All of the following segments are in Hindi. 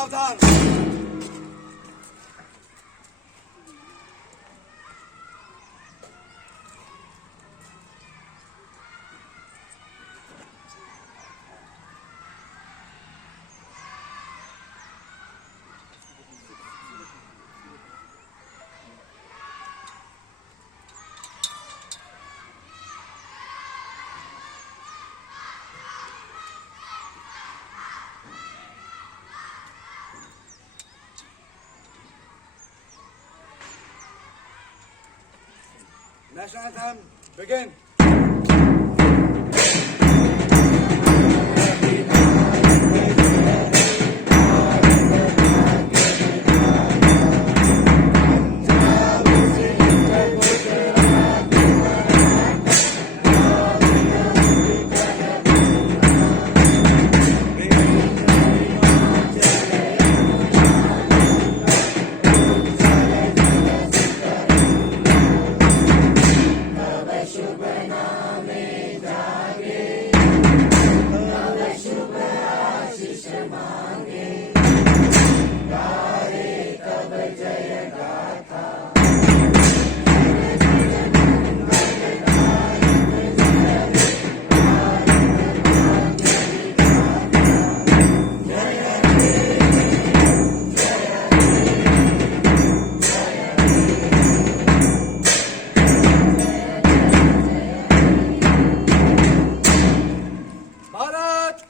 सावधान। National anthem, begin.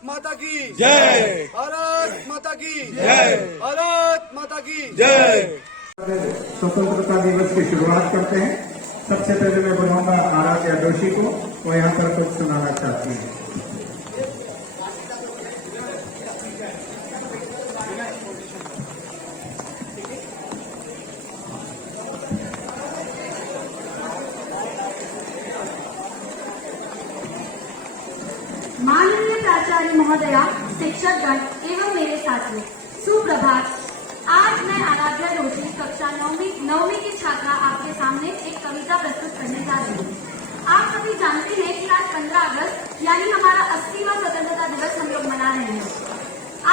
माता की जय, भारत माता की जय, भारत माता की जय। स्वतंत्रता दिवस की शुरुआत करते हैं। सबसे पहले मैं बुलाऊंगा आराध्या जोशी को, वो यहाँ पर कुछ सुनाना चाहती है। माननीय प्राचार्य महोदया, शिक्षकगण एवं मेरे साथियों, सुप्रभात। आज मैं आराध्या जोशी कक्षा नौवीं की छात्रा आपके सामने एक कविता प्रस्तुत करने जा रही हूँ। आप सभी जानते हैं कि आज 15 अगस्त यानी हमारा 80वां स्वतंत्रता दिवस हम लोग मना रहे हैं।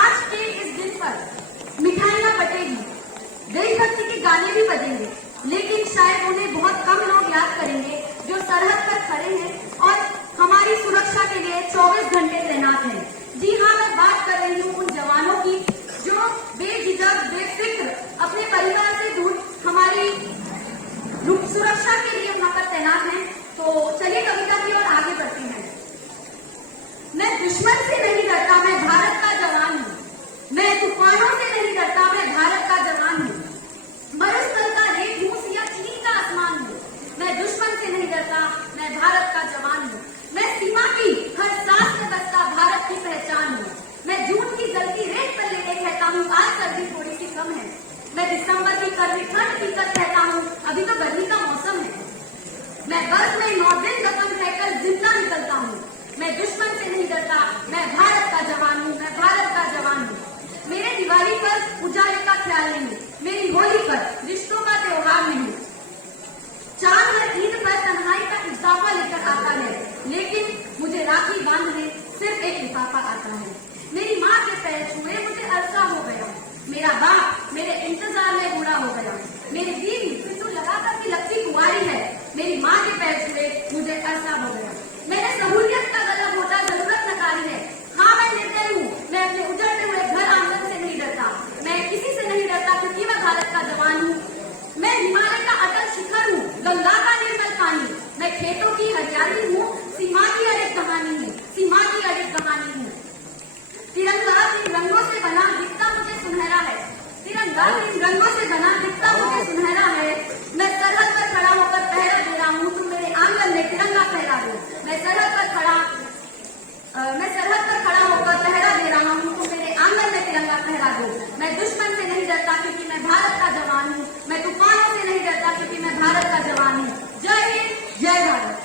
आज के इस दिन पर मिठाइयाँ बटेगी, देशभक्ति के गाने भी बजेंगे, लेकिन शायद उन्हें बहुत कम लोग याद करेंगे जो सरहद पर खड़े हैं और हमारी सुरक्षा के लिए 24 घंटे तैनात हैं। जी हाँ, मैं बात कर रही हूँ उन जवानों की जो बेझिझक बेफिक्र अपने परिवार से दूर हमारी सुरक्षा के लिए वहां पर तैनात हैं। तो चलिए कविता की ओर आगे बढ़ते हैं। मैं दुश्मन से नहीं डरता, मैं भारत का जवान हूँ। मैं तूफानों से नहीं डरता, मैं भारत का जवान हूँ। मरुस्थल का रेत रूस या चीन का आसमान हूँ। मैं दुश्मन से नहीं डरता, मैं भारत का जवान हूँ। मैं सीमा की हर सांस में बसता भारत की पहचान हूँ। मैं जून की जलती रेत पर लेके कहता हूँ आज सर्दी थोड़ी सी कम है। मैं दिसंबर की कड़वी ठंड पीकर कहता हूँ अभी तो गर्मी का मौसम है। मैं बर्फ में 9 दिन दफन रहकर जिंदा निकलता हूँ। मैं दुश्मन से नहीं डरता, मैं भारत का जवान हूँ, मैं भारत का जवान हूँ। मेरे दिवाली पर उजाले का ख्याल नहीं, मेरी होली पर रिश्तों का त्योहार नहीं। चांद या ईद पर तन्हाई का इजाफा लेकर आता है, लेकिन मुझे राखी बांधने सिर्फ एक लिफाफा आता है। मेरी माँ के पैर छुए मुझे अरसा हो गया, मेरा बाप मेरे इंतजार में बूढ़ा हो गया। मेरी बीवी सिंदूर लगाकर की लगती कुंवारी है, मेरी माँ के पैर छुए मुझे अरसा हो गया। मैंने सहूलियत का गला घोटा, जरूरत नकारी है। हाँ, मैं निर्दय हूँ, मैं अपने उजड़ते हुए घर आंगन से नहीं डरता। मैं किसी से नहीं डरता क्योंकि मैं भारत का जवान हूँ। मैं हिमालय का अटल शिखर हूँ, गंगा का निर्मल पानी। मैं खेतों की हरियाली हूँ, सीमा की अड़िग कहानी हूँ, सीमा की अड़िग कहानी हूँ। तिरंगा इन रंगों से बना दिखता मुझे सुनहरा है, तिरंगा इन रंगों से बना दिखता मुझे सुनहरा है। मैं सरहद पर खड़ा होकर पहरा दे रहा हूँ, तुम मेरे आंगन में तिरंगा फहरा दो। मैं सरहद पर खड़ा होकर पहरा दे रहा हूँ, तुम मेरे आंगन में तिरंगा फहरा दो। मैं दुश्मन से नहीं डरता क्योंकि मैं भारत का जवान हूँ। मैं तूफानों से नहीं डरता क्योंकि मैं भारत का जवान हूँ। जय हिंद, जय भारत।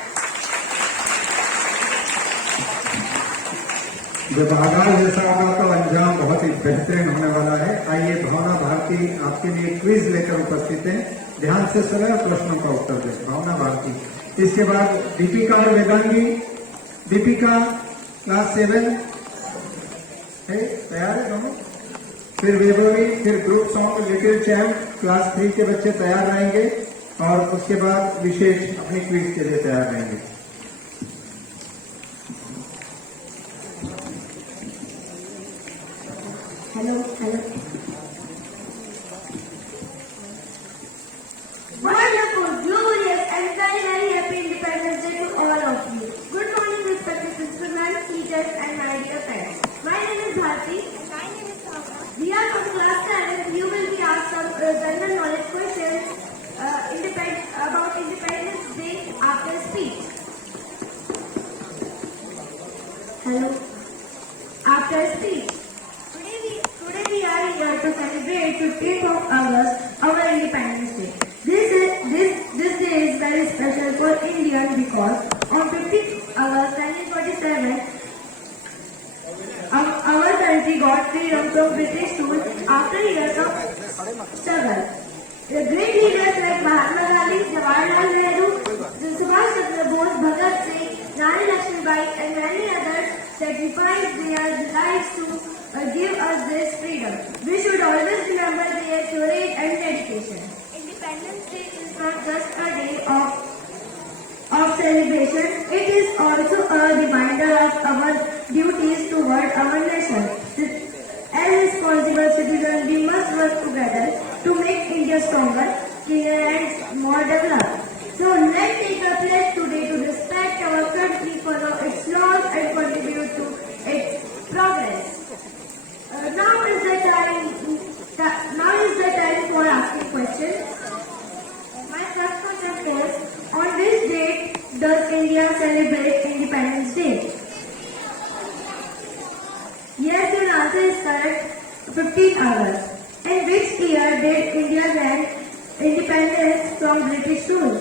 जब आगाज जैसा होगा तो अंजाम बहुत ही बेहतरीन होने वाला है। आइए भावना भारती आपके लिए क्विज लेकर उपस्थित है, ध्यान से सुने और प्रश्नों का उत्तर दें। भावना भारती, इसके बाद दीपिका और वेदांगी। दीपिका क्लास 7 है, तैयार है दोनों? फिर वैभवी, फिर group song little champ class 3 के बच्चे तैयार रहेंगे और उसके बाद विशेष अपनी क्विज के लिए तैयार रहेंगे। Hello hello Wonderful, glorious, and very, very happy Independence Day to all of you. Good morning, respected principal, teachers, and my dear parents. My name is Bharti. My name is Saura. We are from class 7. You will be asked some general knowledge questions about Independence Day after speech. Hello. After speech. Today we are here to celebrate 15th of August, our Independence Day. This day is very special for Indians because on 15th August 1947, our country got freedom from British rule after years of struggle. The great leaders like Mahatma Gandhi, Jawaharlal Nehru, Subhash Chandra Bose, Bhagat Singh, Rani Lakshmibai, and many others sacrificed their lives to give us this freedom. We should always remember their courage and dedication. Independence Day is not just a day of celebration, it is also a reminder of our duties toward our nation. As responsible citizens, we must work together to make India stronger, cleaner and more developed. So let's take a pledge today to respect our country, follow its laws and contribute to its progress. Now is the time for asking questions. My first question is, on which date does India celebrate Independence Day? Yes, your answer is correct. 15th August. In which year did India gain independence from British rule?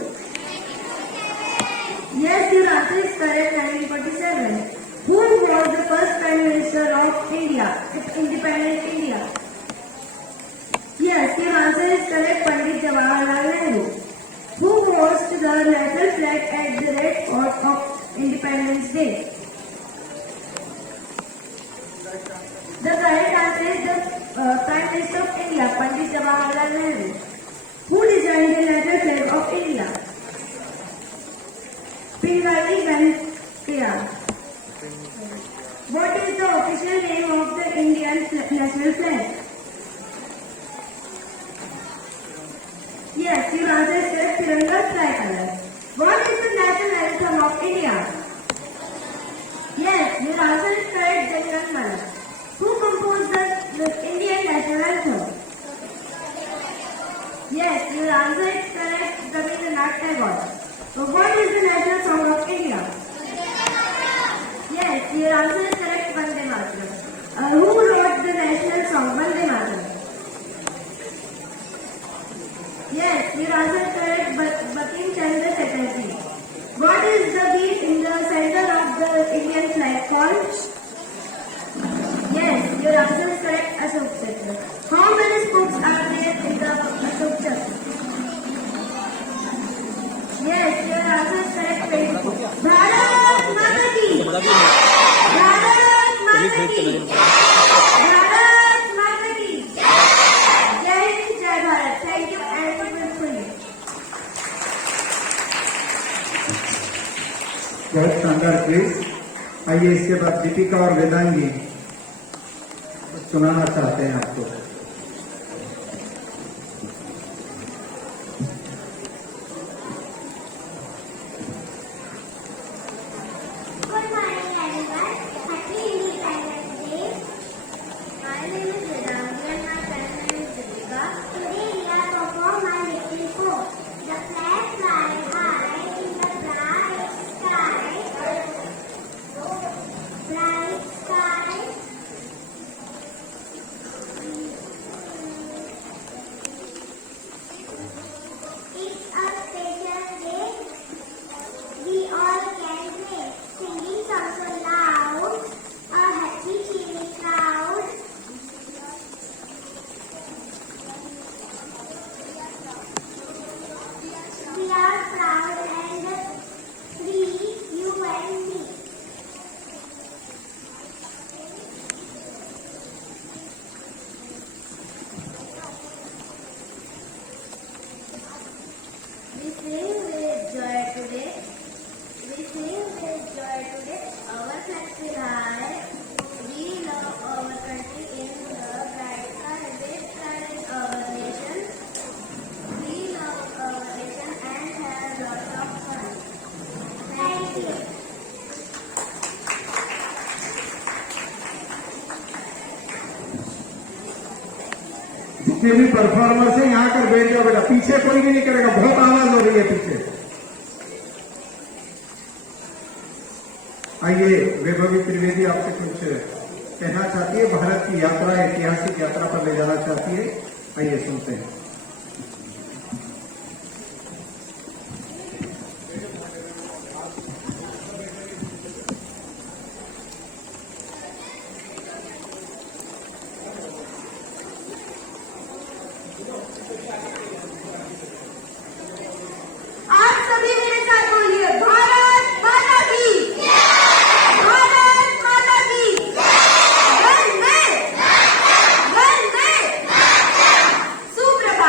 Yes, your answer is correct. 1947. Who was the first Prime Minister of India, independent India? Yes, your answer is correct. Pandit Jawaharlal Nehru. Who hosts the national flag at the Red Fort of Independence Day? The correct answer is the Prime Minister of India, Pandit Jawaharlal Nehru. Who designed the national flag of India? Pingali Venkaiah. What is the official name of the Indian national flag? Yes, your answer is correct. Tiranga tricolor. What is the national anthem of India? Yes, your answer is correct. Janagan Mana. Who composed the Indian national anthem? Yes, your answer is correct. Rabindranath Tagore. What is the national song of India? Yes, your answer is correct. Vande Mataram. Who wrote the national song Vande Mataram? Yes, your answer is correct. Bankim Chandra Chatterjee. What is the bead in the center of the Indian flag called? Yes, your answer is correct. Ashok Chakra. How many spokes are there in the Ashok Chakra? Yes, your answer is correct. 24. Bharat Mata Ki. Bharat Mata Ki. Bharat Mata Ki. Jai Hind, Jai Bharat. Thank you and beautifully. बहुत शानदार क्विज। आइए इसके बाद दीपिका और वेदांगी सुनाना चाहते हैं आपको। Good morning, everyone. Happy Independence Day. My name is Vedangi and my friend name is Deepika. Today we are perform my little poem. The flag fly high in the bright sky. Bright sky. जितने भी परफॉर्मर्स हैं यहाँ कर बैठ जाओ बेटा, पीछे कोई भी नहीं करेगा, बहुत आवाज हो रही है पीछे। आइए, वैभवी त्रिवेदी आपसे कुछ कहना चाहती है, भारत की यात्रा, ऐतिहासिक यात्रा पर ले जाना चाहती है। आइए सुनते हैं। आप सभी मेरे साथ बोलिए, भारत माता की, भारत माता की, वंदे, वंदे, सुप्रभात।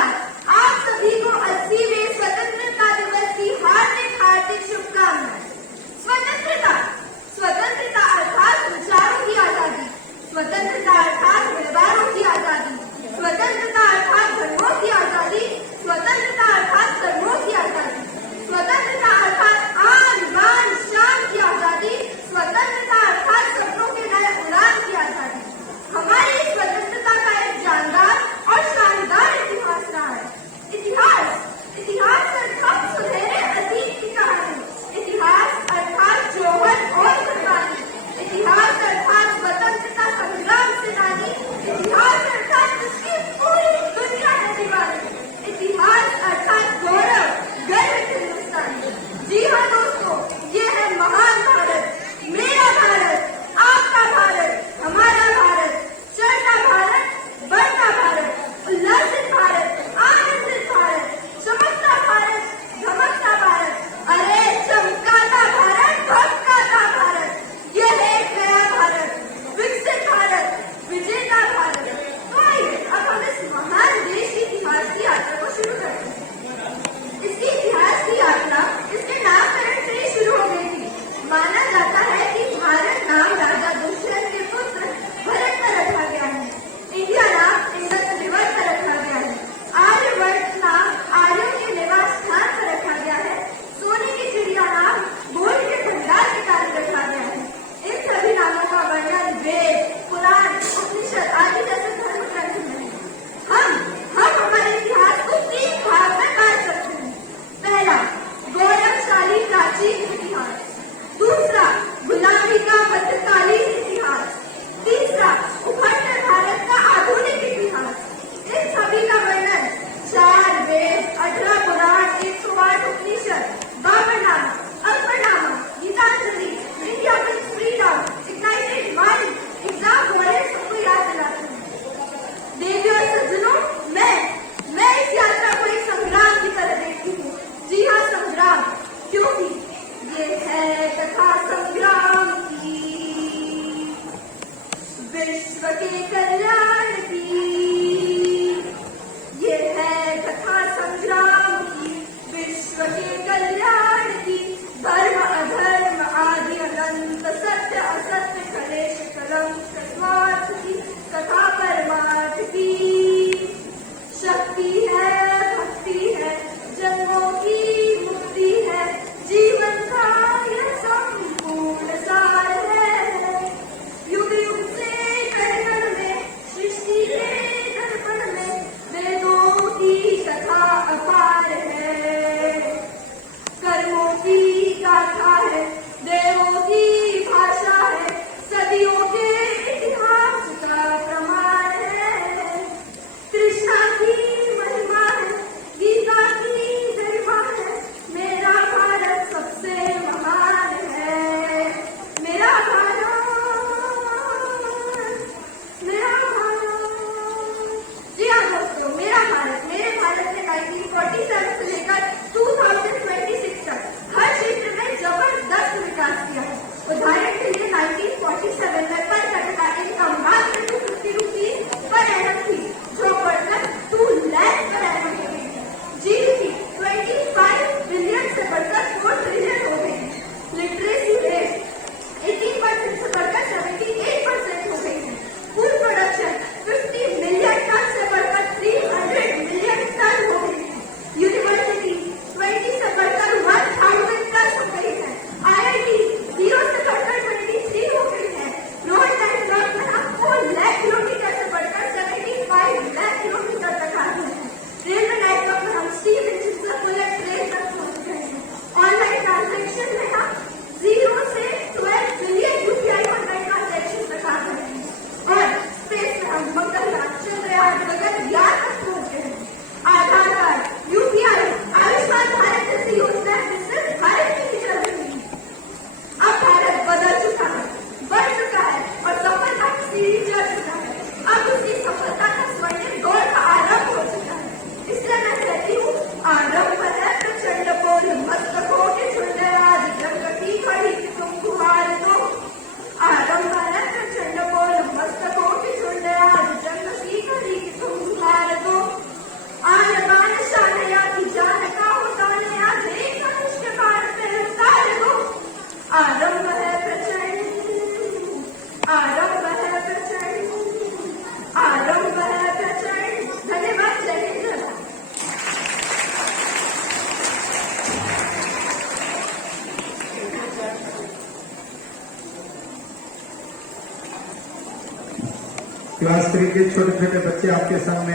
क्लास 3 के छोटे छोटे बच्चे आपके सामने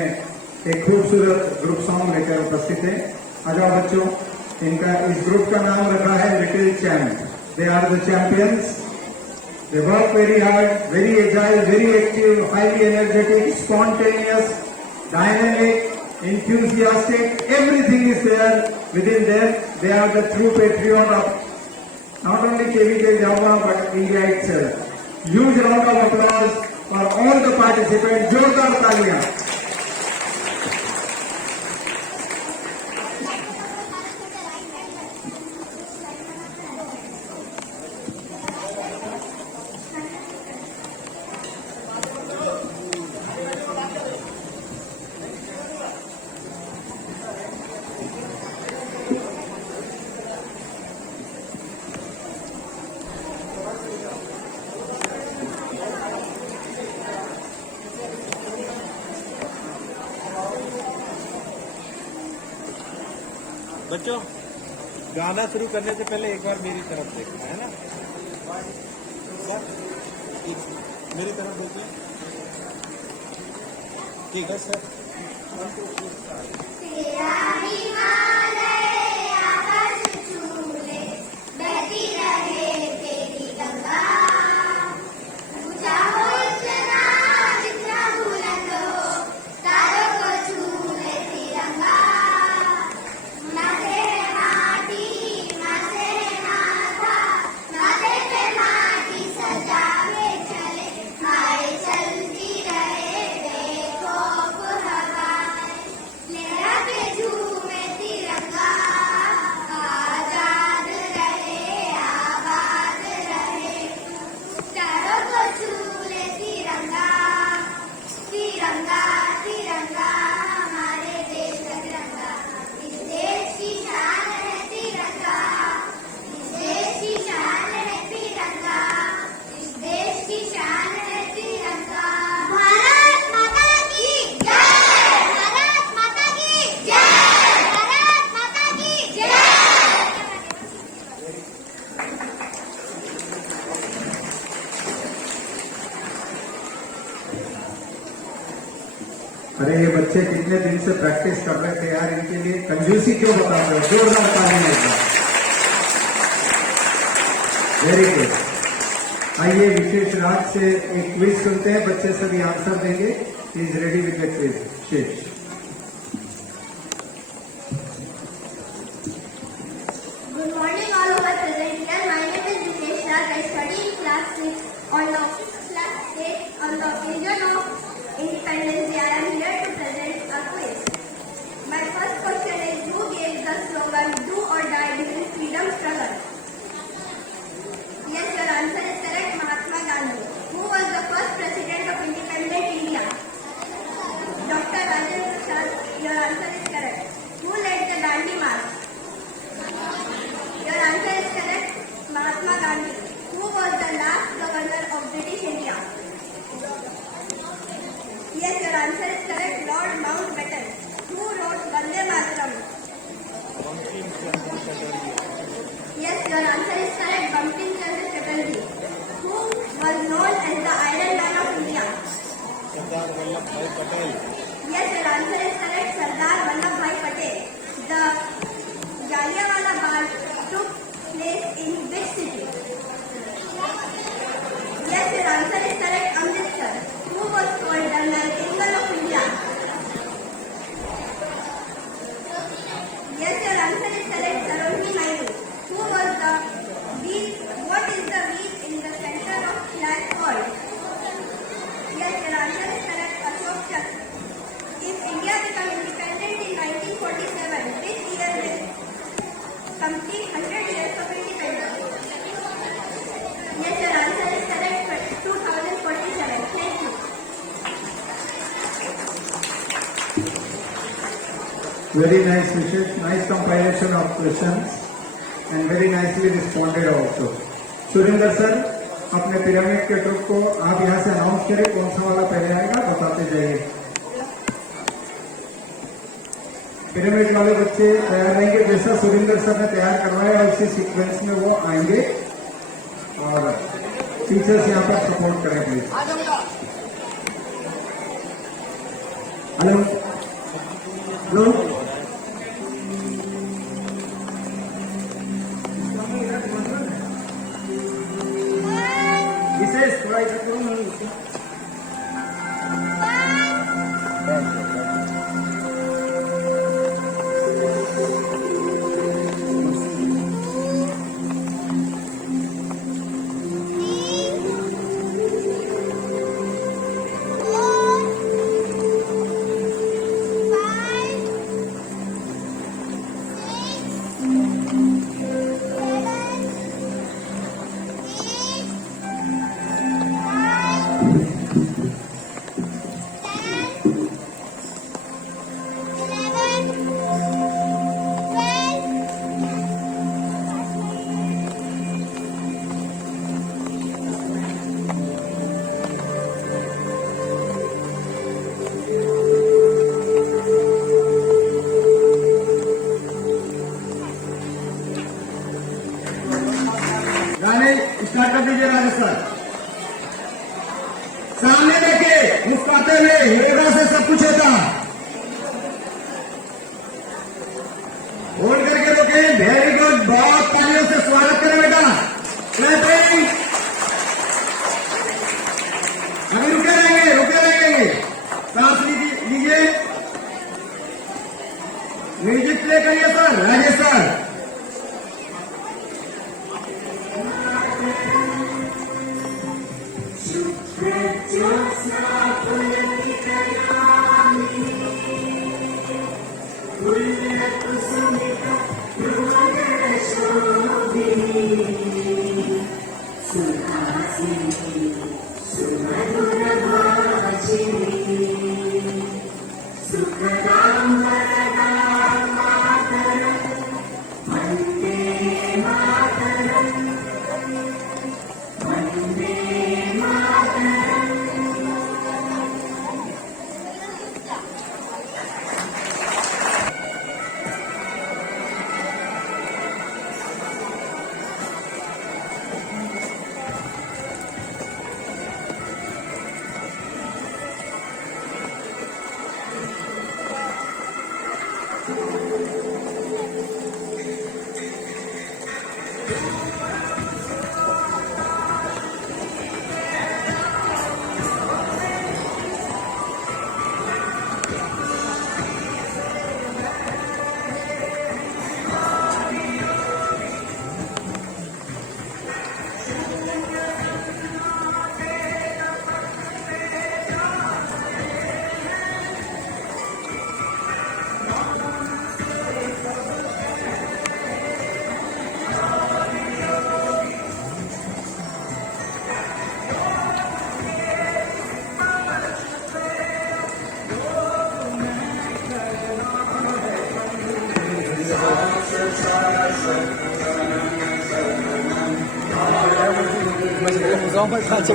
एक खूबसूरत ग्रुप सॉन्ग लेकर उपस्थित हैं। आ जाओ बच्चों, इनका इस ग्रुप का नाम रखा है little champ. They are the champions. They work very hard, very agile, very active, highly energetic, spontaneous, dynamic, enthusiastic. Everything is there within them. They are the true patriot of not only KVK Java but India itself. Huge round of applause for all the participants. जोरदार तालियां। बच्चों, गाना शुरू करने से पहले एक बार मेरी तरफ देखना है ना। मेरी तरफ देखिए। ठीक है सर। अरे ये बच्चे कितने दिन से प्रैक्टिस कर रहे थे यार, इनके लिए कंजूसी क्यों बता रहे हो? जोरदार ताली एक बार। Very good. आइए विशेष राज से एक क्विज सुनते हैं, बच्चे सभी आंसर देंगे। He is ready with the quiz. शेष Good morning, all who are present here. My name is Dinesh Raj. I study in class 6 on the class 8 on the occasion of Independence Day. I am here to present a quiz. My first question is: who gave the slogan "Do or Die" during freedom struggle? Yes, your answer is correct. Mahatma Gandhi. Who was the first president of independent India? Dr. Rajendra Prasad. Your answer is correct. Who led the Dandi March? Your answer is correct. Mahatma Gandhi. Who was the last governor of British India? Yes, your answer is correct. Lord Mountbatten. Who wrote Vande Mataram? Yes, your answer is correct. Bankim Chandra Chatterjee. Who was known as the Iron Man of India? Sardar Vallabh भाई Patel. Yes, your answer is correct. Sardar Vallabhbhai Patel. The Jallianwala Bagh took place in which city? Yes, your answer is correct. Amritsar. Who was called the Nightingale of India? Yes, your answer is correct. Sarojini Naidu. Who was the wheel? What is the wheel in the center of flag called? Yes, your answer is correct. Ashok Chakra. If India became independent in 1947, which year will complete 100 years of independence? Yes, your answer is correct. 2047. Thank you. very nice wishes, nice compilation of questions and very nicely responded also. Surendra sir, अपने पिरामिड के ट्रुप को आप यहाँ से अनाउंस करें, कौन सा वाला पहले आएगा बताते जाइए। पिरामिड वाले बच्चे तैयार रहेंगे, जैसा सुरेंद्र सर ने तैयार करवाया उसी सीक्वेंस में वो आएंगे और टीचर्स यहाँ पर सपोर्ट करें प्लीज। हेलो हेलो विशेष थोड़ा इधर करो ना इसको। गाने स्टार्ट कर दीजिए राजेश सर। सामने देखे मुस्कुराते हुए योगा से सब कुछ होता। होल्ड करके रोके। वेरी गुड, बहुत तालियों से स्वागत करें बेटा। क्लैपिंग। अभी रुके रहेंगे। सांस लीजिए। म्यूजिक प्ले करिए सर। राजेश सर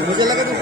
मुझे लगा तो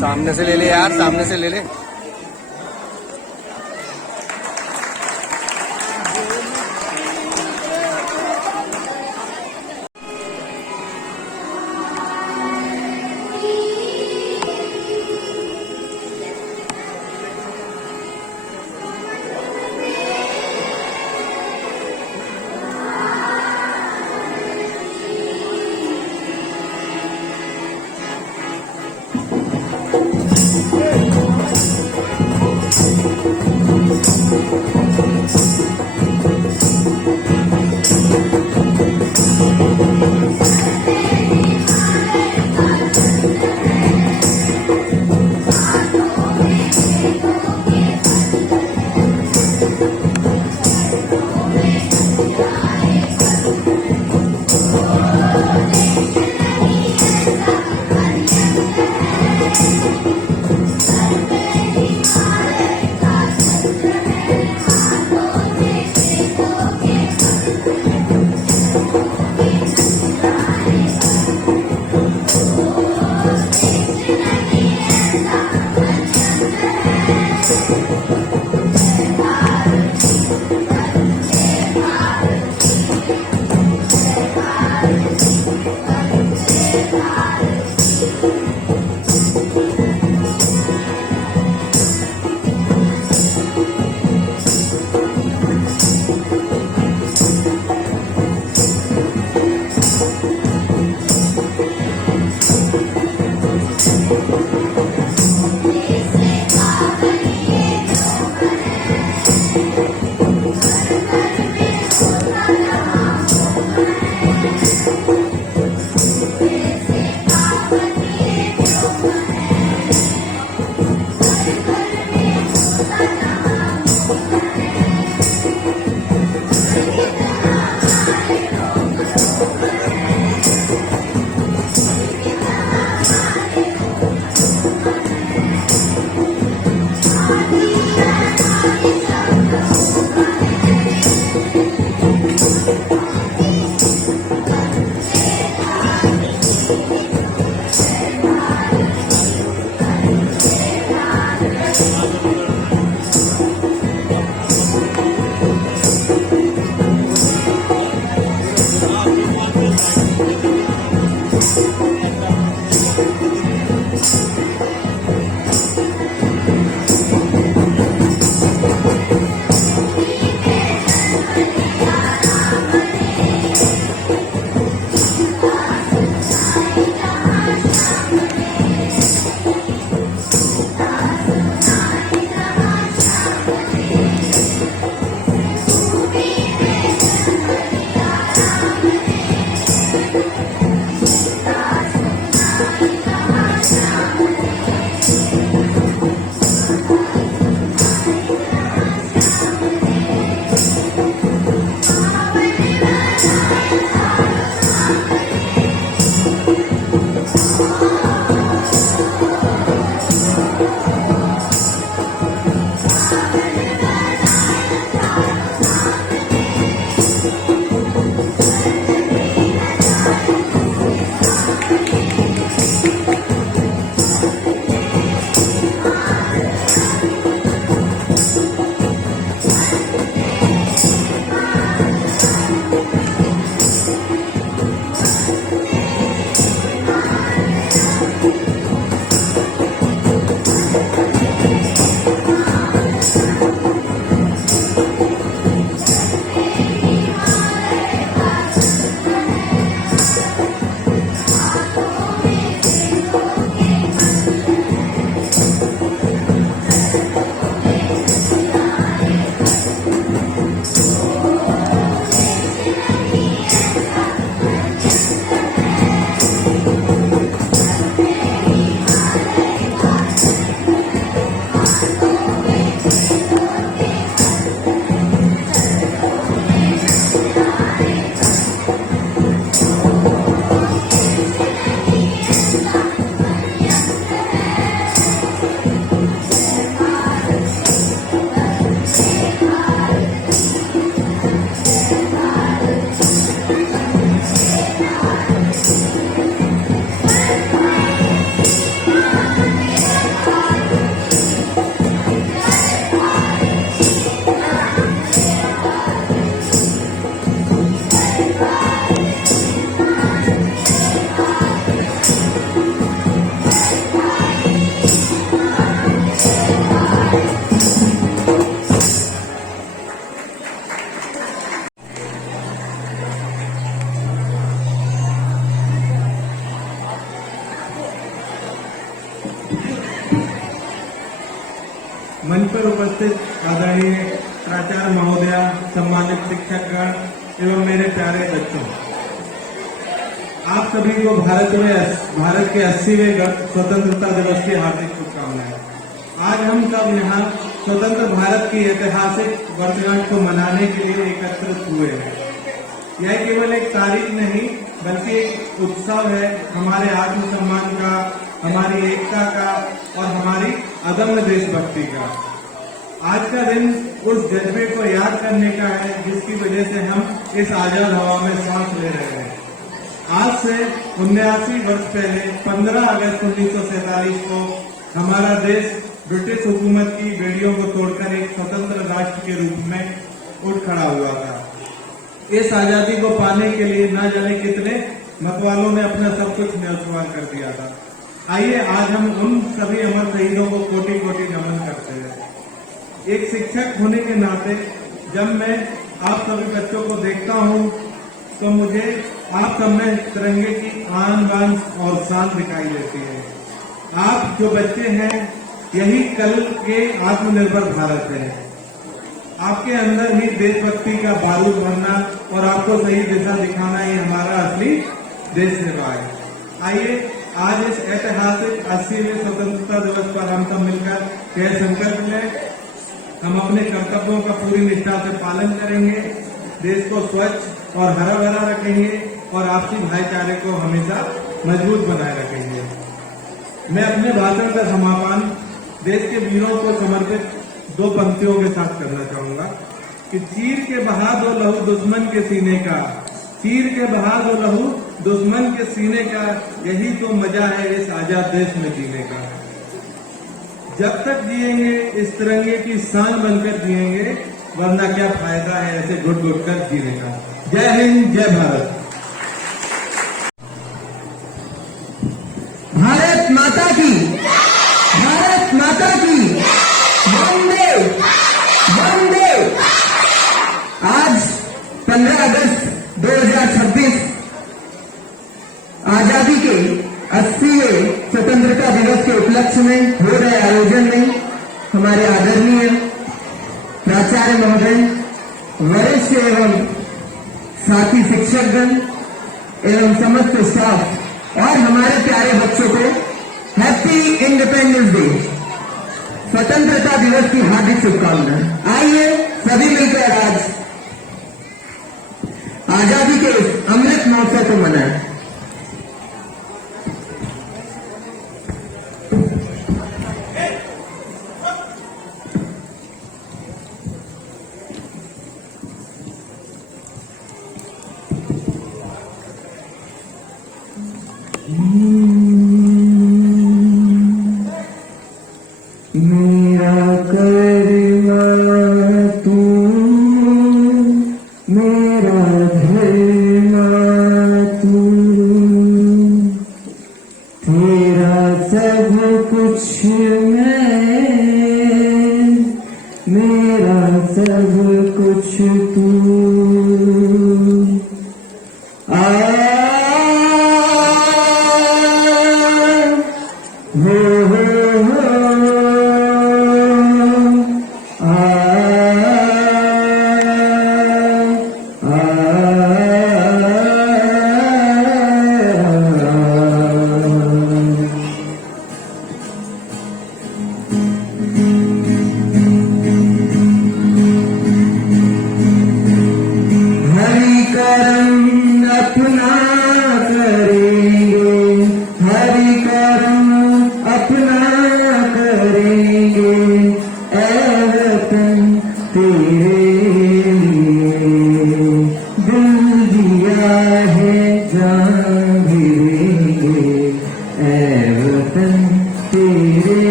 सामने से ले ले यार, सामने से ले ले। मंच पर उपस्थित आदरणीय प्राचार्य महोदया, सम्मानित शिक्षकगण एवं मेरे प्यारे बच्चों, आप सभी को भारत के 80वें स्वतंत्रता दिवस की हार्दिक शुभकामनाएं। आज हम सब यहाँ स्वतंत्र भारत की ऐतिहासिक वर्षगांठ को मनाने के लिए एकत्रित हुए हैं। यह केवल एक तारीख नहीं बल्कि एक उत्सव है हमारे आत्मसम्मान का, हमारी एकता का और हमारी अदम्य देशभक्ति का। आज का दिन उस जज्बे को याद करने का है जिसकी वजह से हम इस आजाद हवा में सांस ले रहे हैं। आज से 79 वर्ष पहले 15 अगस्त 1947 को हमारा देश ब्रिटिश हुकूमत की बेड़ियों को तोड़कर एक स्वतंत्र राष्ट्र के रूप में उठ खड़ा हुआ था। इस आजादी को पाने के लिए न जाने कितने मतवालों ने अपना सब कुछ न्यौछावर कर दिया था। आइए आज हम उन सभी अमर शहीदों को कोटि कोटि नमन करते हैं। एक शिक्षक होने के नाते जब मैं आप सभी बच्चों को देखता हूँ तो मुझे आप सब में तिरंगे की आन बान और शान दिखाई देती है। आप जो बच्चे हैं यही कल के आत्मनिर्भर भारत है। आपके अंदर ही देशभक्ति का बारूद भरना और आपको सही दिशा दिखाना ही हमारा असली देश सेवा है। आइए आज इस ऐतिहासिक 80वें स्वतंत्रता दिवस पर हम सब मिलकर यह संकल्प लें, हम अपने कर्तव्यों का पूरी निष्ठा से पालन करेंगे, देश को स्वच्छ और हरा भरा रखेंगे और आपसी भाईचारे को हमेशा मजबूत बनाए रखेंगे। मैं अपने भाषण का समापन देश के वीरों को समर्पित 2 पंक्तियों के साथ करना चाहूंगा कि चीर के बहा दो लहू दुश्मन के सीने का, चीर के बहा दो लहू दुश्मन के सीने का, यही तो मजा है इस आजाद देश में जीने का। जब तक जिएंगे इस तिरंगे की शान बनकर जिएंगे, वरना क्या फायदा है ऐसे घुट घुट कर जीने का। जय हिंद, जय भारत। भारत माता की, भारत माता की, वंदे वंदे। आज 15 अगस्त 2026 आजादी के 80वें स्वतंत्रता दिवस के उपलक्ष्य में हो रहे आयोजन में हमारे आदरणीय प्राचार्य महोदय, वरिष्ठ एवं साथी शिक्षकगण एवं समस्त स्टाफ और हमारे प्यारे बच्चों को हैप्पी इंडिपेंडेंस डे, स्वतंत्रता दिवस की हार्दिक शुभकामनाएं। आइए सभी मिलकर आज आजादी के अमृत महोत्सव को मनाएं। मेरा करवा तू, मेरा धर्मा तू, तेरा सब कुछ मैं, मेरा सब कुछ तू।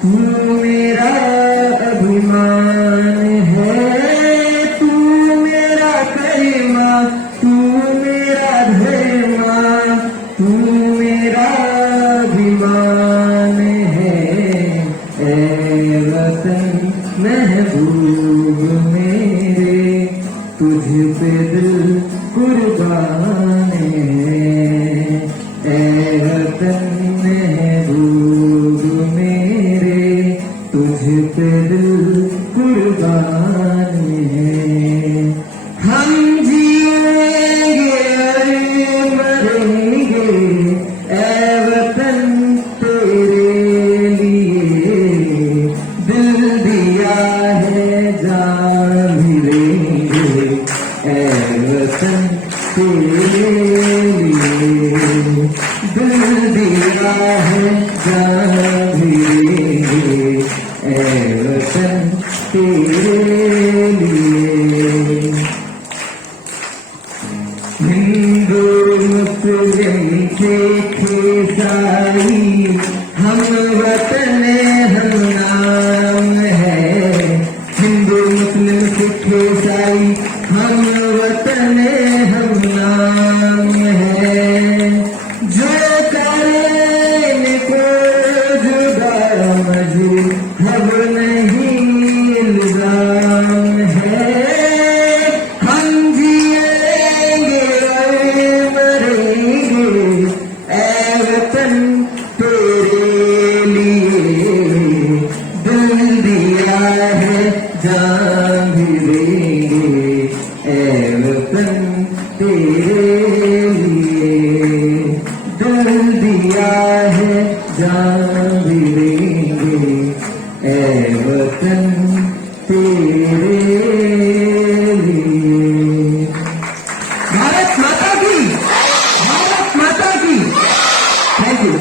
तू मेरा अभिमान वतन महबूब मेरे, तुझ पे दिल कुर्बान है। ऐ वतन महबूब मेरे, तुझ पे दिल कुर्बान है। हम जिएंगे और मरेंगे ऐ वतन तेरे लिए, दिल दिया है जान भी देंगे ऐ वतन तेरे लिए, दिल दिया है जान भी देंगे ऐ वतन तेरे लिए। हिंदू मुस्लिम सिख ईसाई हम वतन हम नाम है। हिंदू मुस्लिम सिख ईसाई हम वतन हम नाम है। जो करे को जुदा मजहब नहीं इल्जाम है। हम जिएंगे और मरेंगे ऐ वतन तेरे लिए, दिल दिया है जान भी देंगे ऐ वतन तेरे लिए, दिल दिया है जान भी देंगे ऐ वतन तेरे लिए। भारत माता की, भारत माता की। Thank you.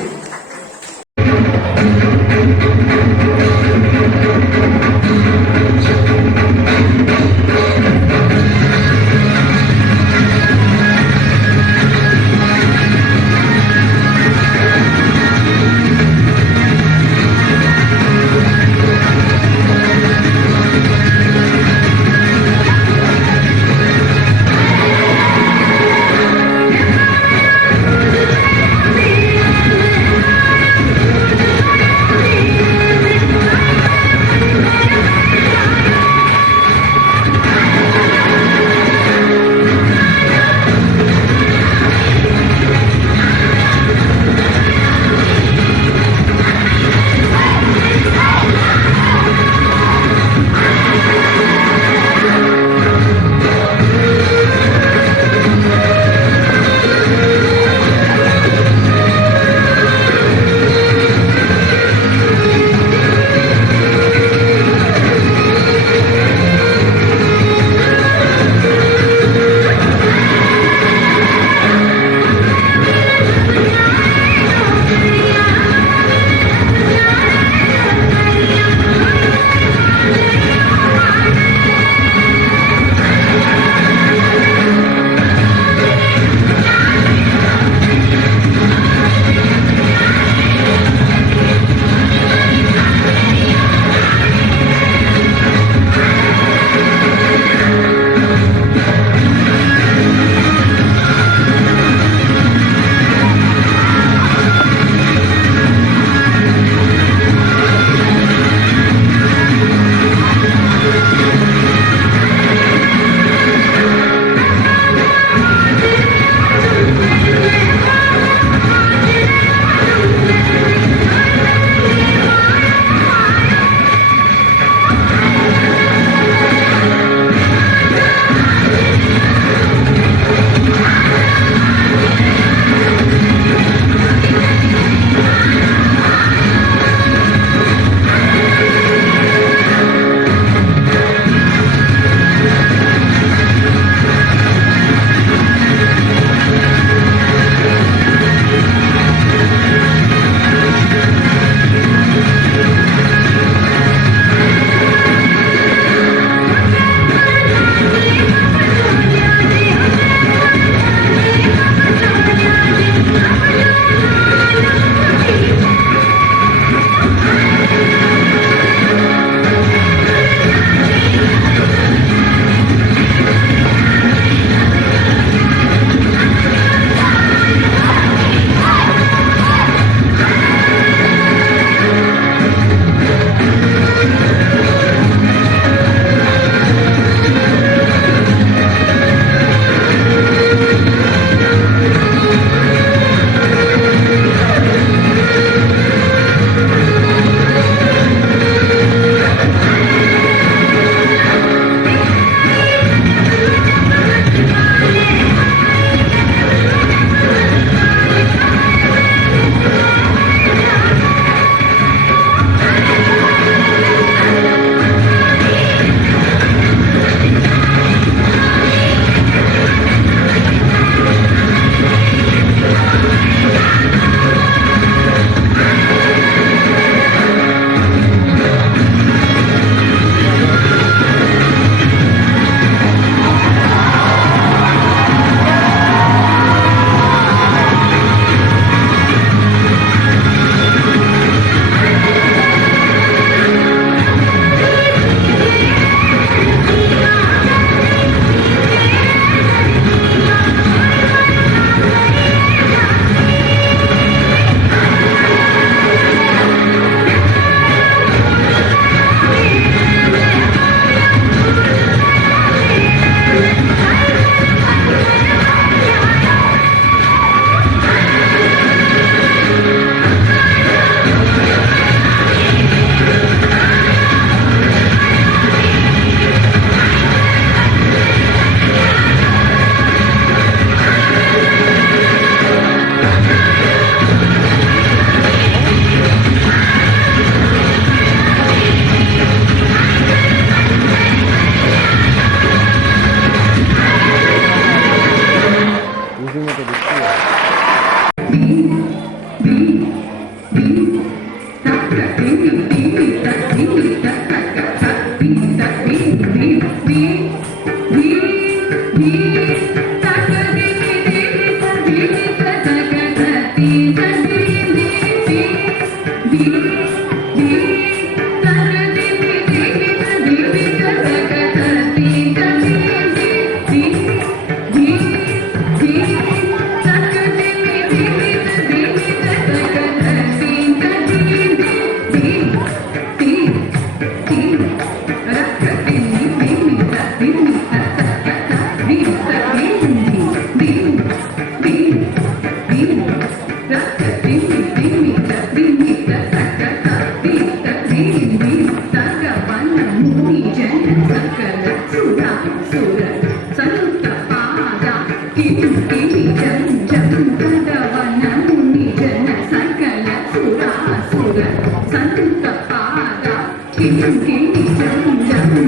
जन जन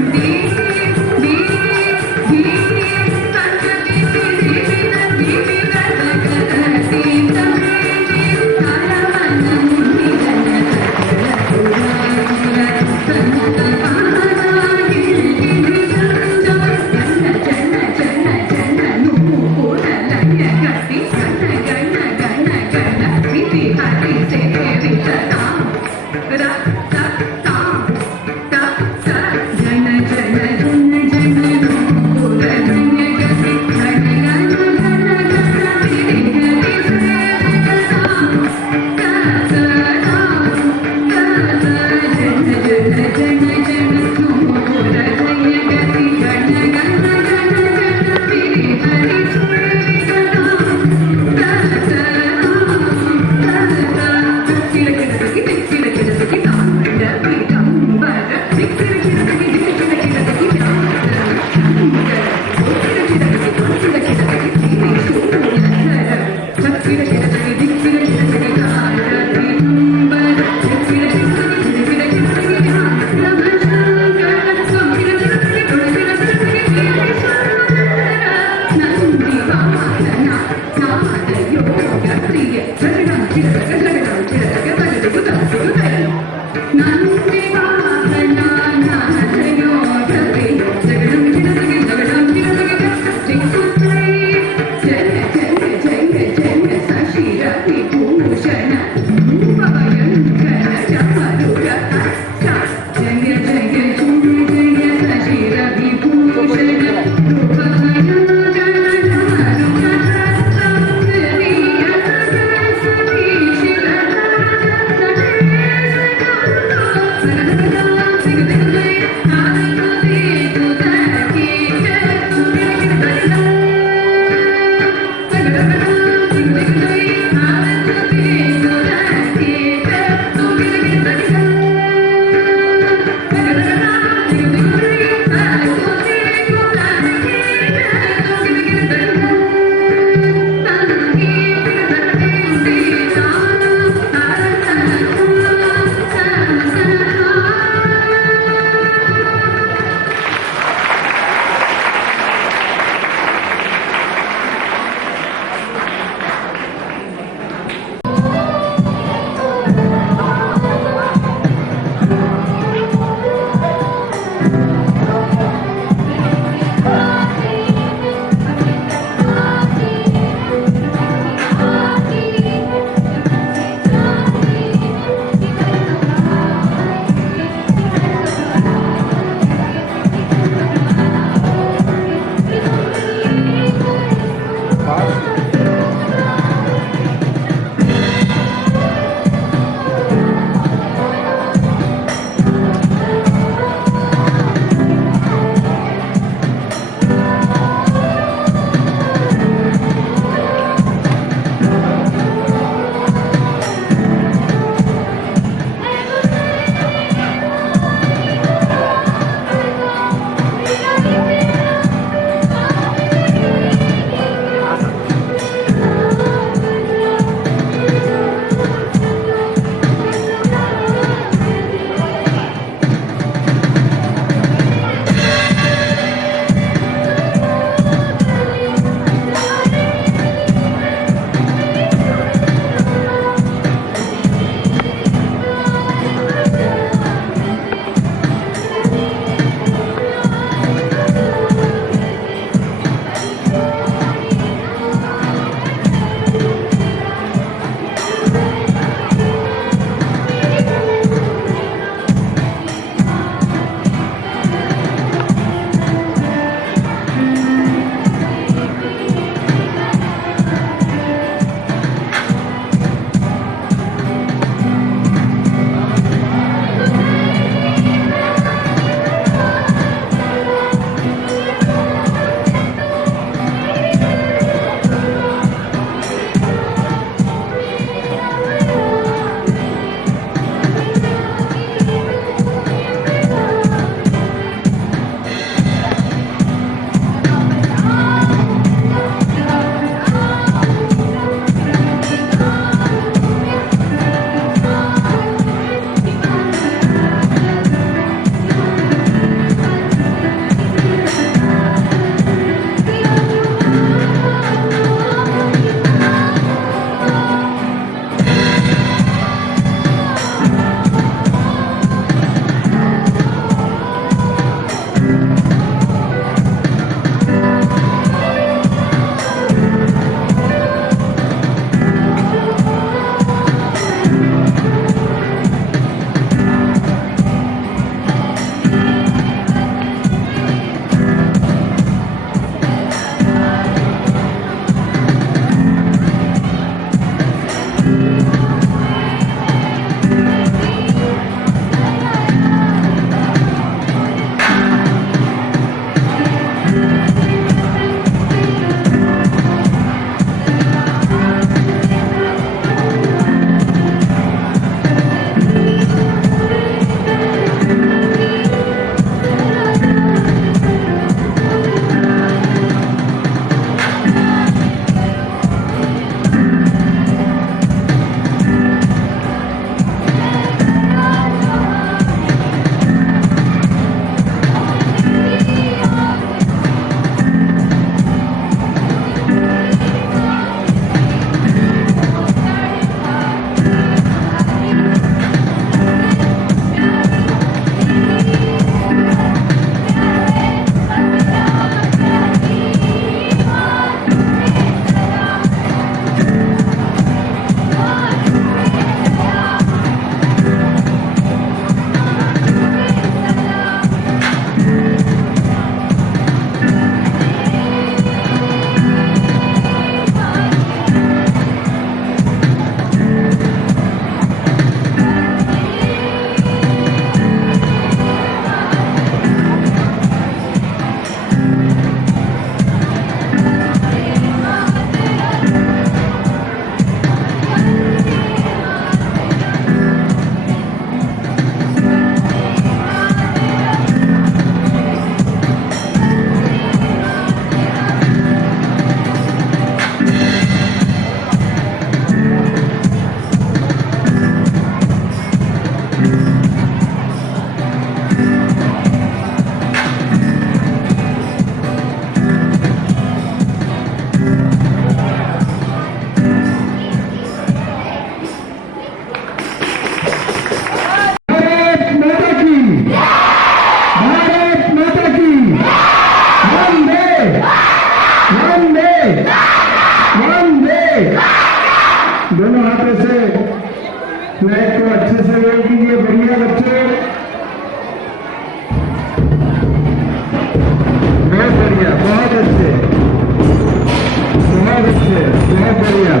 शुक्रिया।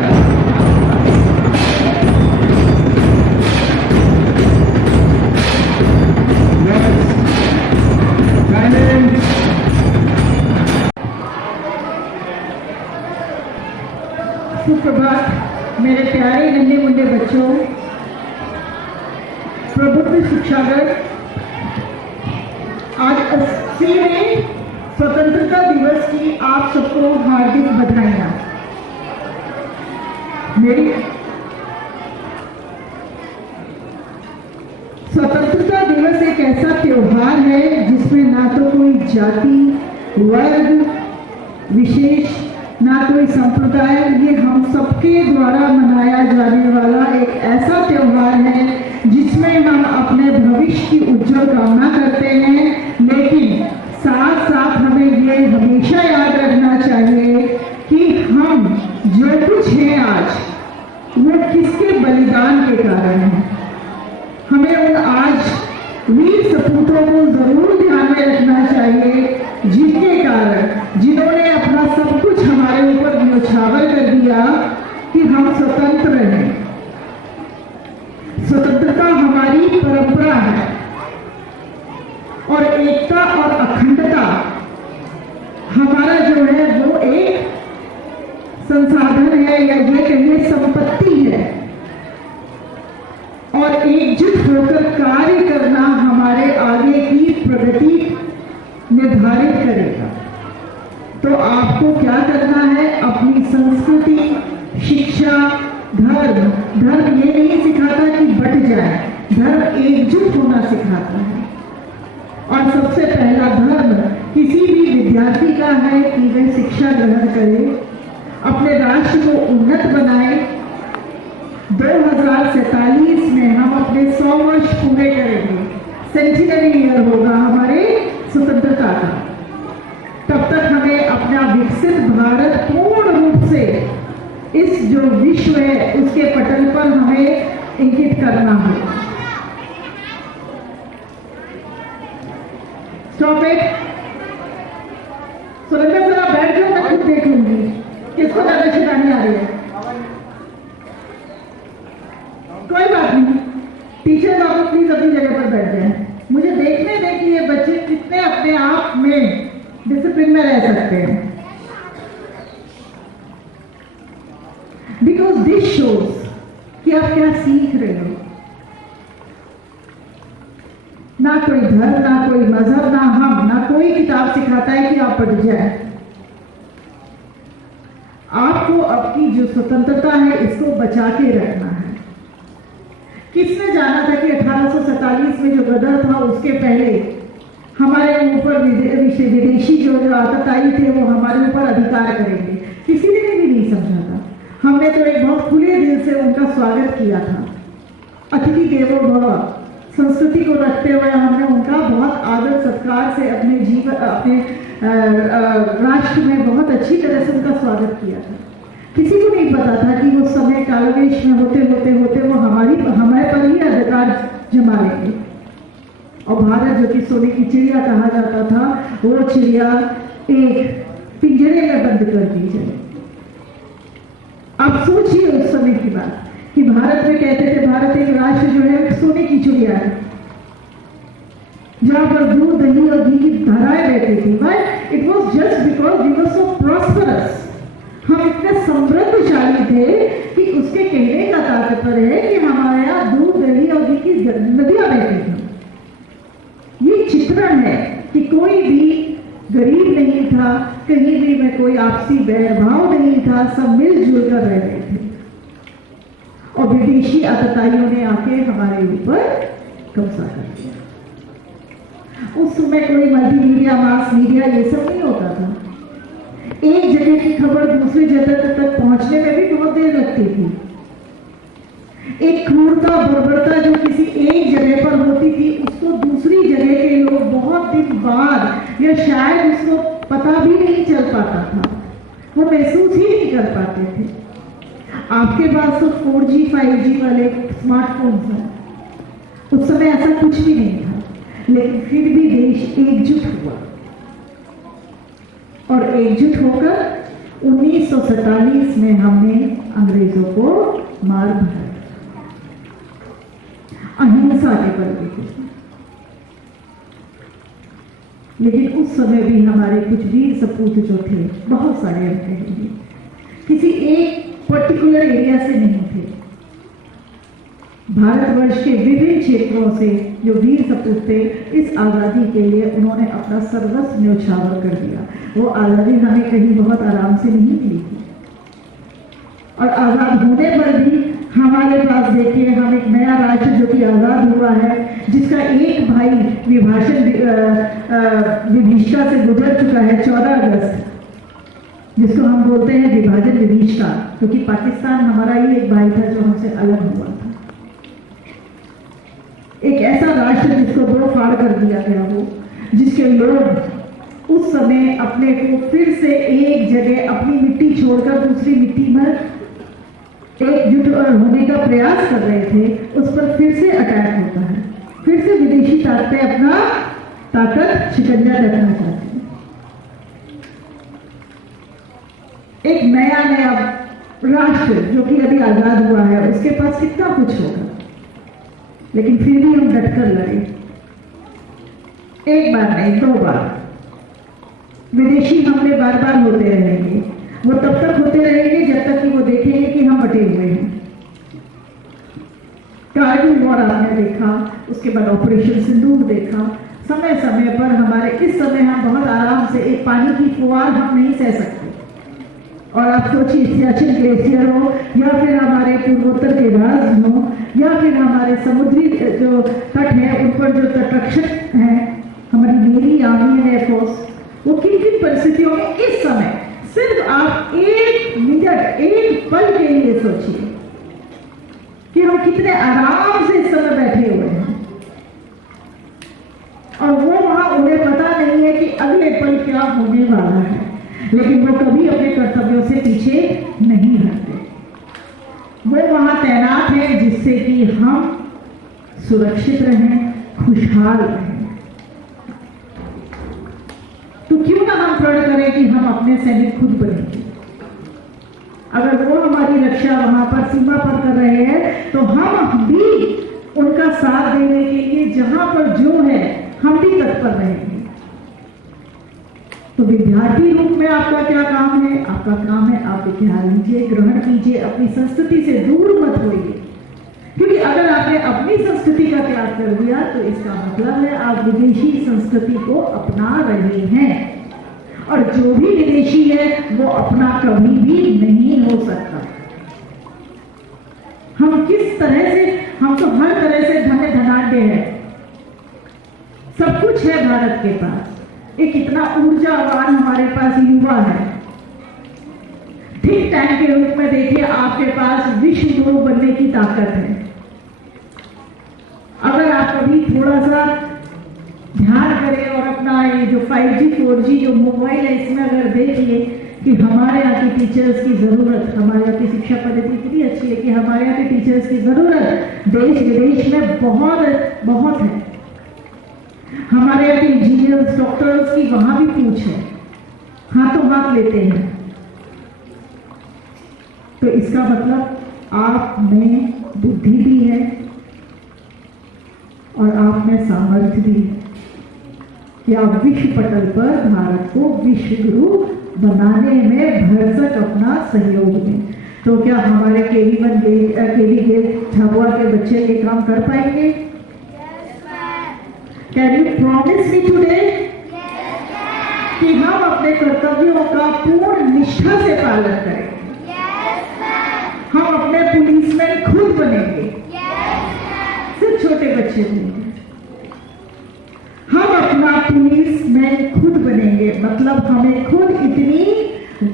सुप्रभात मेरे प्यारे नन्हे मुंडे बच्चों, प्रबुद्ध शिक्षागण। आज 80वें स्वतंत्रता दिवस की आप सबको हार्दिक बधाइयाँ। मेरी स्वतंत्रता दिवस एक ऐसा त्योहार है जिसमें ना तो कोई जाति, वर्ग विशेष, ना कोई संप्रदाय, ये हम सबके द्वारा मनाया जाने वाला एक ऐसा त्योहार है जिसमें हम अपने भविष्य की उज्जवल कामना करते हैं। लेकिन साथ साथ हमें ये हमेशा याद रखना चाहिए कि हम जो कुछ हैं आज, वो किसके बलिदान के कारण है। हमें उन आज वीर सपूतों को जरूर ध्यान में रखना चाहिए जिनके कारण, जिन्होंने अपना सब कुछ हमारे ऊपर न्यौछावर कर दिया कि हम स्वतंत्र हैं। स्वतंत्रता हमारी परंपरा है और एकता और अखंडता हमारा जो है वो एक संसाधन है, या ये कहिए संपत्ति है, और एकजुट होकर कार्य करना हमारे आगे की प्रगति निर्धारित करेगा। तो आपको क्या करना है? अपनी संस्कृति, शिक्षा, धर्म ये नहीं सिखाता कि बट जाए, धर्म एकजुट होना सिखाता है। और सबसे पहला धर्म किसी भी विद्यार्थी का है कि वह शिक्षा ग्रहण करे, अपने राष्ट्र को उन्नत बनाए। 2047 में हम अपने 100 वर्ष पूरे करेंगे, सेंचुरी ईयर होगा हमारे स्वतंत्रता का। तब तक हमें अपना विकसित भारत पूर्ण रूप से इस जो विश्व है उसके पटल पर हमें इंगित करना होगा। Stop it. सुरेंद्र सर आप बैठ जाओ, मैं खुद देख लूंगी किसको ज्यादा शैतानी आ रही है। कोई बात नहीं, टीचर आप प्लीज अपनी जगह पर बैठ जाए। मुझे देखने दें कि ये बच्चे कितने अपने आप में डिसिप्लिन में रह सकते हैं। बिकॉज दिस शोज कि आप क्या सीख रहे हो। ना कोई धर्म, ना कोई मजहब, ना कोई किताब सिखाता है कि आप पढ़ जाए। आपको आपकी जो स्वतंत्रता है इसको बचा के रखना है। किसने जाना था कि 1847 में जो गदर था उसके पहले हमारे ऊपर विदेशी जो आतताई थे वो हमारे ऊपर अधिकार करेंगे? किसी ने भी नहीं समझा था। हमने तो एक बहुत खुले दिल से उनका स्वागत किया था। अतिथि देवो भव संस्कृति को रखते हुए हमने उनका बहुत आदर सत्कार से अपने जीवन, अपने राष्ट्र में बहुत अच्छी तरह से उनका स्वागत किया था। किसी को नहीं पता था कि वो समय कालवेश में होते वो हमारे पर ही अधिकार जमा लेंगे। और भारत जो कि सोने की चिड़िया कहा जाता था, वो चिड़िया एक पिंजरे में बंद कर दी जाए। आप सोचिए उस समय की बात कि भारत में कहते थे भारत एक राष्ट्र जो है सोने की चिड़िया है, जहां पर दूध, दही और घी की धाराएं बहती थी। But it was just because we were so prosperous. हम इतने समृद्धशाली थे कि उसके कहने का तात्पर्य है कि हमारे यहाँ दूध, दही और घी की नदियां बहती थी। ये चित्रण है कि कोई भी गरीब नहीं था, कहीं भी में कोई आपसी बैरभाव नहीं था, सब मिलजुल कर रह रहे थे। और विदेशी आतताइयों ने आके हमारे ऊपर कब्जा कर दिया। उस समय कोई मल्टीमीडिया, मास मीडिया ये सब नहीं होता था। एक जगह की खबर दूसरी जगह तक पहुंचने में भी बहुत देर लगती थी। एक क्रूरता, बर्बरता जो किसी एक जगह पर होती थी उसको दूसरी जगह के लोग बहुत दिन बाद या शायद उसको पता भी नहीं चल पाता था, वो महसूस ही नहीं कर पाते थे। आपके पास तो 4G 5G वाले स्मार्टफोन्स हैं, उस समय ऐसा कुछ भी नहीं था, लेकिन फिर भी देश एकजुट हुआ और एकजुट होकर 1947 में हमने अंग्रेजों को मार भगाया, अहिंसा के बल पे। लेकिन उस समय भी हमारे कुछ वीर सपूत जो थे, बहुत सारे हम कहेंगे, किसी एक पर्टिकुलर एरिया से नहीं थे। भारतवर्ष के विभिन्न क्षेत्रों से जो वीर सपूत थे, इस आज़ादी के लिए उन्होंने अपना सर्वस्व न्यौछावर कर दिया। वो आज़ादी हमें कहीं बहुत आराम से नहीं मिली थी, और आज़ाद होने पर भी हमारे पास देखिए, हम एक नया राष्ट्र जो कि आज़ाद हुआ है, जिसका एक भाई विभीषिका से गुजर चुका है 14 अगस्त, जिसको हम बोलते हैं विभाजन विभीषिका, क्योंकि पाकिस्तान हमारा ही एक भाई था जो हमसे अलग हुआ था। एक ऐसा राष्ट्र जिसको दो फाड़ कर दिया गया हो, जिसके लोग उस समय अपने को फिर से एक जगह अपनी मिट्टी छोड़कर दूसरी मिट्टी में एकजुट होने का प्रयास कर रहे थे, उस पर फिर से अटैक होता है। फिर से विदेशी ताकतें अपना ताकत शिकंजा रखना चाहती हैं। एक नया नया राष्ट्र जो कि अभी आजाद हुआ है, उसके पास कितना कुछ होगा, लेकिन फिर भी हम डटकर लड़े। एक बार नहीं, 2 बार विदेशी हमले बार बार होते रहेंगे। वो तब तक होते रहेंगे जब तक कि वो देखेंगे कि हम बटे हुए हैं। कारगिल वॉर आपने देखा, उसके बाद ऑपरेशन सिंदूर देखा। समय समय पर हमारे इस समय हम बहुत आराम से एक पानी की फुहार हम नहीं सह सकते, और आप सोचिए सियाचिन ग्लेशियर हो, या फिर हमारे पूर्वोत्तर के राज्य हो, या फिर हमारे समुद्री जो तट है उन पर जो तटरक्षक हैं, हमारी नेवी, आर्मी एंड एयरफोर्स, वो किन किन परिस्थितियों में इस समय सिर्फ आप 1 मिनट 1 पल के लिए सोचिए कि हम कितने आराम से इस समय बैठे हुए हैं, और वो वहां उन्हें पता नहीं है कि अगले पल क्या होने वाला है, लेकिन वो कभी अपने कर्तव्यों से पीछे नहीं हटते। वो वहां तैनात है जिससे कि हम सुरक्षित रहें, खुशहाल रहें। तो क्यों ना हम प्रण करें कि हम अपने सैनिक खुद बनेंगे। अगर वो हमारी रक्षा वहां पर सीमा पर कर रहे हैं, तो हम भी उनका साथ देने के लिए जहां पर जो है हम भी तत्पर रहेंगे। तो विद्यार्थी रूप में आपका क्या काम है? आपका काम है आप विद्या लीजिए, ग्रहण कीजिए, अपनी संस्कृति से दूर मत होइए, क्योंकि अगर आपने अपनी संस्कृति का त्याग कर दिया तो इसका मतलब है आप विदेशी संस्कृति को अपना रहे हैं, और जो भी विदेशी है वो अपना कभी भी नहीं हो सकता। हम किस तरह से, हम तो हर तरह से धन्य धनाढ्य है, सब कुछ है भारत के पास। एक इतना ऊर्जावान हमारे पास युवा है। थिंक टैंक के रूप में देखिए, आपके पास विश्व गुरु बनने की ताकत है। अगर आप कभी थोड़ा सा ध्यान करें और अपना ये जो 5G 4G जो मोबाइल है, इसमें अगर देखिए कि हमारे यहाँ की टीचर्स की जरूरत, हमारे यहाँ की शिक्षा पद्धति इतनी अच्छी है कि हमारे यहाँ के टीचर्स की जरूरत देश विदेश में बहुत बहुत है। हमारे यहाँ के इंजीनियर्स, डॉक्टर्स की वहां भी पूछ है, हाथों हाथ लेते हैं। तो इसका मतलब आप में बुद्धि भी है और आप में सामर्थ्य भी है कि आप विश्व पटल पर भारत को विश्व गुरु बनाने में भरसक अपना सहयोग दें। तो क्या हमारे केवी गेल झाबुआ के बच्चे ये काम कर पाएंगे? Can you promise me today कि हम अपने कर्तव्यों का पूर्ण निष्ठा से पालन करेंगे? हम अपने पुलिसमैन खुद बनेंगे, सिर्फ छोटे बच्चे बनेंगे। हम अपना पुलिसमैन खुद बनेंगे, मतलब हमें खुद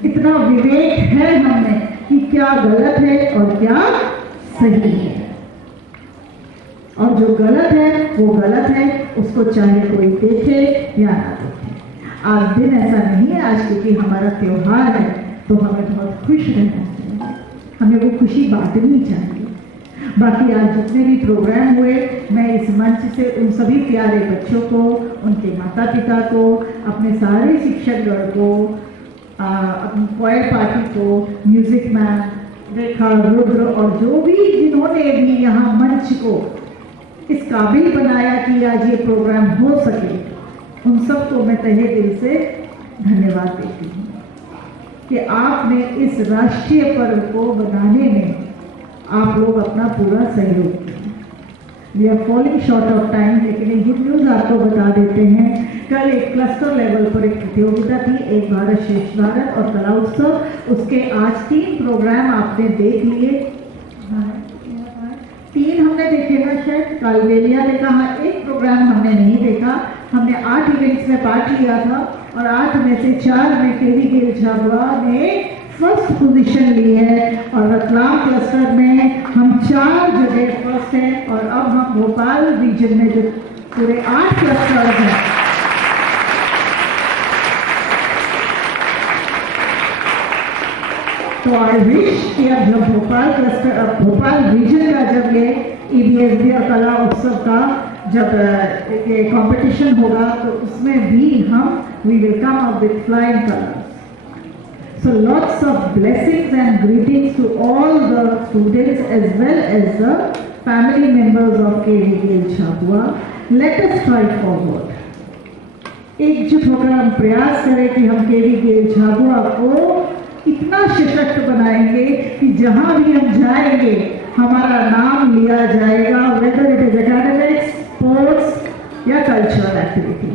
इतना विवेक है हमें कि क्या गलत है और क्या सही है, और जो गलत है वो गलत है, उसको चाहे कोई देखे या ना देखे। आज दिन ऐसा नहीं है, आज क्योंकि हमारा त्योहार है तो हमें बहुत खुश रहना चाहिए, हमें वो खुशी बांटनी चाहिए। बाकी आज जितने भी प्रोग्राम हुए, मैं इस मंच से उन सभी प्यारे बच्चों को, उनके माता पिता को, अपने सारे शिक्षकगण को, अपनी क्वायर पार्टी को, म्यूजिक मैन, रेखा, रुद्र और जो भी जिन्होंने भी यहाँ मंच को इस काबिल बनाया कि आज ये प्रोग्राम हो सके, उन सबको मैं तहे दिल से धन्यवाद देती हूँ कि आपने इस राष्ट्रीय पर्व को बनाने में आप लोग अपना पूरा सहयोग किया। We are falling short of time, लेकिन एक गुड न्यूज़ आपको बता देते हैं। कल एक क्लस्टर लेवल पर एक प्रतियोगिता थी, एक भारत श्रेष्ठ भारत और कला उत्सव। उसके आज 3 प्रोग्राम आपने देख लिए। 3 हमने देखे ना, शायद कालबेलिया ने कहा 1 प्रोग्राम हमने नहीं देखा। हमने 8 इवेंट्स में पार्ट लिया था और 8 में से 4 में केवी गेल झाबुआ ने फर्स्ट पोजीशन ली है और रतलाम क्लस्टर में हम 4 जगह फर्स्ट हैं। और अब हम भोपाल रीजन में जो पूरे 8 क्लस्टर हैं, तो आई विश कि अब जब भोपाल रीजन का जब ये EBSB और कला उत्सव का जब ये कंपटीशन होगा तो उसमें भी हम we will come up with flying colours. So lots of blessings and greetings to all the students as well as the family members of KV Gail Jhabua. Let us try forward. एकजुट होकर हम प्रयास करें कि हम केवी गेल झाबुआ को इतना सशक्त बनाएंगे कि जहां भी हम जाएंगे हमारा नाम लिया जाएगा, whether it is academics, sports या कल्चरल एक्टिविटीज।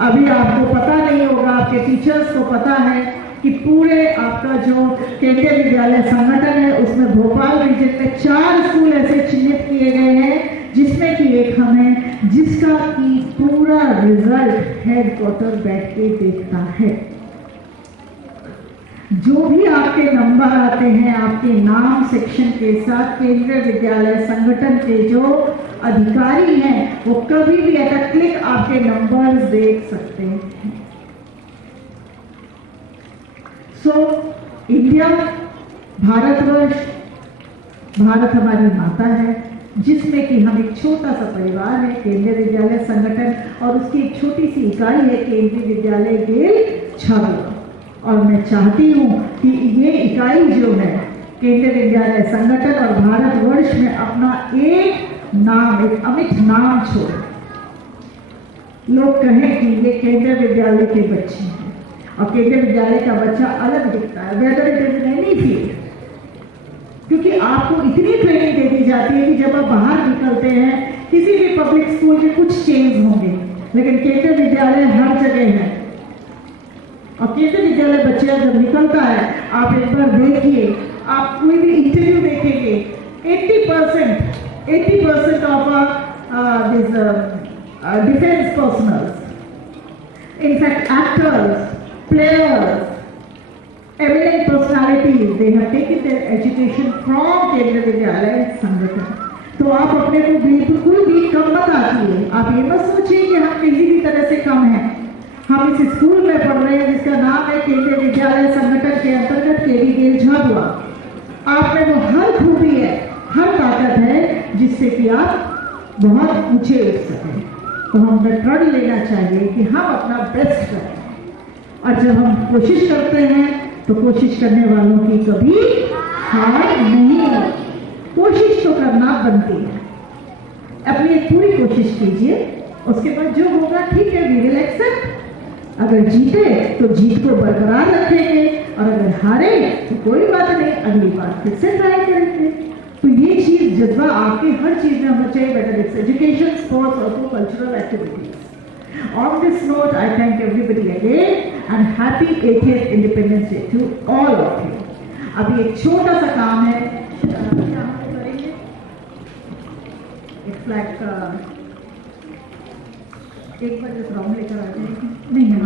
अभी आपको पता नहीं होगा, आपके टीचर्स को पता है कि पूरे आपका जो केंद्रीय विद्यालय संगठन है उसमें भोपाल रीजन में 4 स्कूल ऐसे चिन्हित किए गए हैं जिसमें कि एक हम है, जिसका कि पूरा रिजल्ट हेडक्वार्टर बैठ के देखता है। जो भी आपके नंबर आते हैं आपके नाम सेक्शन के साथ, केंद्रीय विद्यालय संगठन के जो अधिकारी हैं वो कभी भी एट अ क्लिक आपके नंबर्स देख सकते हैं। सो इंडिया, भारतवर्ष, भारत हमारी माता है जिसमें कि हम एक छोटा सा परिवार है, केंद्रीय विद्यालय संगठन, और उसकी एक छोटी सी इकाई है केंद्रीय विद्यालय गेल झाबुआ। और मैं चाहती हूँ कि ये इकाई जो है केंद्रीय विद्यालय संगठन और भारतवर्ष में अपना एक नाम, एक अमिट नाम छोड़े। लोग कहें कि ये केंद्रीय विद्यालय के बच्चे हैं और केंद्रीय विद्यालय का बच्चा अलग दिखता है, whether it is in any field, क्योंकि आपको इतनी ट्रेनिंग दे दी जाती है कि जब आप बाहर निकलते हैं किसी भी पब्लिक स्कूल के कुछ चेंज होंगे, लेकिन केंद्रीय विद्यालय हर जगह है। और केंद्रीय विद्यालय बच्चे जब निकलता है, आप एक बार देखिए, आप कोई भी इंटरव्यू देखेंगे, 80% of this defence personnels, in fact actors, players, eminent personalities, they have taken their education from केंद्रीय विद्यालय संगठन। तो आप अपने को बिल्कुल भी कम मत आंकिए। आप ये मत सोचिए कि हम किसी भी तरह से कम हैं। हम इस स्कूल में पढ़ रहे हैं जिसका नाम है केंद्रीय विद्यालय संगठन के अंतर्गत केवी गेल झाबुआ। आप में वो हर खूबी है, हर ताकत है जिससे कि आप बहुत ऊंचे उठ सकें। तो हमें प्रण लेना चाहिए कि हम अपना बेस्ट करें, और जब हम कोशिश करते हैं तो कोशिश करने वालों की कभी हार नहीं, कोशिश तो करना बनती है। अपनी एक पूरी कोशिश कीजिए, उसके बाद जो होगा ठीक है, वी विल एक्सेप्ट। अगर जीते तो जीत को बरकरार रखेंगे और अगर हारे तो कोई बात नहीं, अगली बार फिर से ट्राई करेंगे। तो ये चीज जज्बा आपके हर चीज में होना चाहिए, वेदर इट्स एजुकेशन, स्पोर्ट्स और cultural activities. On this note, I thank everybody again and happy 80th Independence Day to all of you. अभी एक छोटा सा काम है, क्या हम करेंगे? एक फ्लैग का एक बार राउंड लेकर आ जाएंगे, नहीं है